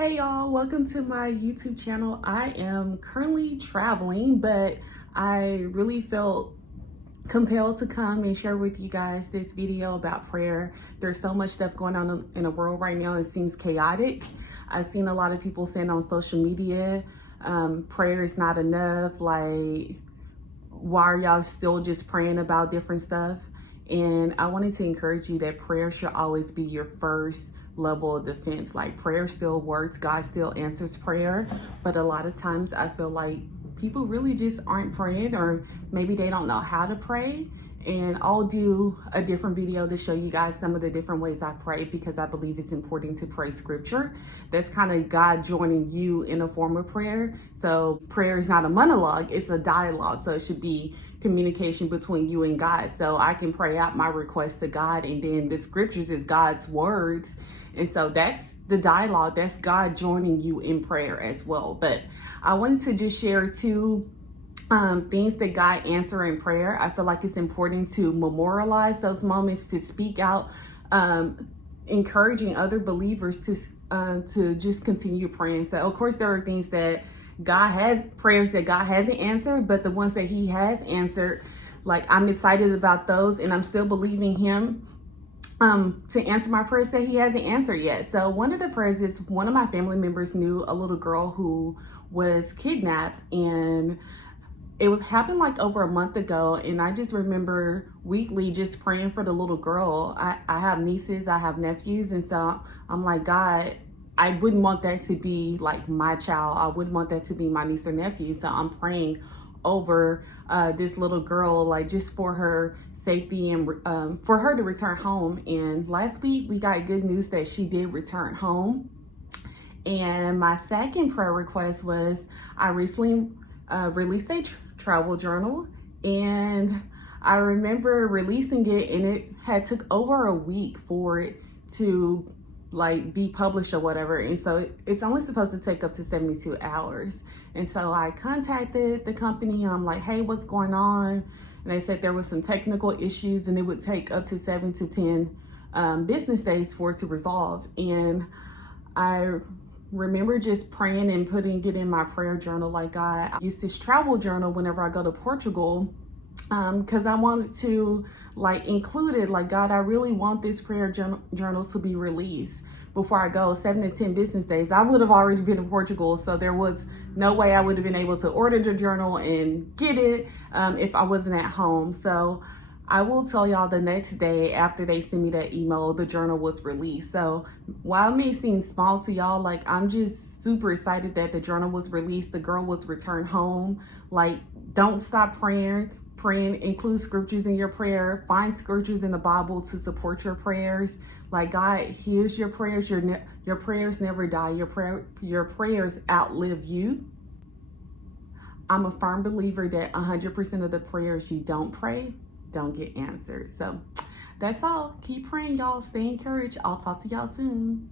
Hey y'all, welcome to my YouTube channel. I am currently traveling, but I really felt compelled to come and share with you guys this video about prayer. There's so much stuff going on in the world right now. It seems chaotic. I've seen a lot of people saying on social media, prayer is not enough. Like, why are y'all still just praying about different stuff? And I wanted to encourage you that prayer should always be your first level of defense. Like, prayer still works, God still answers prayer, but a lot of times I feel like people really just aren't praying, or maybe they don't know how to pray. And I'll do a different video to show you guys some of the different ways I pray, because I believe it's important to pray scripture. That's kind of God joining you in a form of prayer. So prayer is not a monologue, it's a dialogue. So it should be communication between you and God. So I can pray out my request to God, and then the scriptures is God's words. And so that's the dialogue. That's God joining you in prayer as well. But I wanted to just share two things that God answer in prayer. I feel like it's important to memorialize those moments, to speak out, encouraging other believers to just continue praying. So of course there are things that prayers that God hasn't answered, but the ones that He has answered, like, I'm excited about those, and I'm still believing Him to answer my prayers that He hasn't answered yet. So one of the prayers is, one of my family members knew a little girl who was kidnapped, and it was happened like over a month ago. And I just remember weekly just praying for the little girl. I have nieces, I have nephews, and so I'm like, God, I wouldn't want that to be like my child. I wouldn't want that to be my niece or nephew. So I'm praying over this little girl, like, just for her safety and for her to return home. And last week we got good news that she did return home. And my second prayer request was, I recently released a travel journal, and I remember releasing it, and it had took over a week for it to like be published or whatever. And so it's only supposed to take up to 72 hours. And so I contacted the company, and I'm like, hey, what's going on? And they said there was some technical issues, and it would take up to 7 to 10 business days for it to resolve. And I remember just praying and putting it in my prayer journal. Like, God, I use this travel journal whenever I go to Portugal, because I wanted to like include it. Like, God, I really want this prayer journal to be released before I go. 7 to 10 business days. I would have already been in Portugal, so there was no way I would have been able to order the journal and get it if I wasn't at home. So I will tell y'all, the next day after they sent me that email, the journal was released. So while it may seem small to y'all, like, I'm just super excited that the journal was released. The girl was returned home. Like, don't stop praying. Include scriptures in your prayer. Find scriptures in the Bible to support your prayers. Like, God hears your prayers. Your prayers never die. Your prayers outlive you. I'm a firm believer that 100% of the prayers you don't pray don't get answered. So that's all. Keep praying, y'all. Stay encouraged. I'll talk to y'all soon.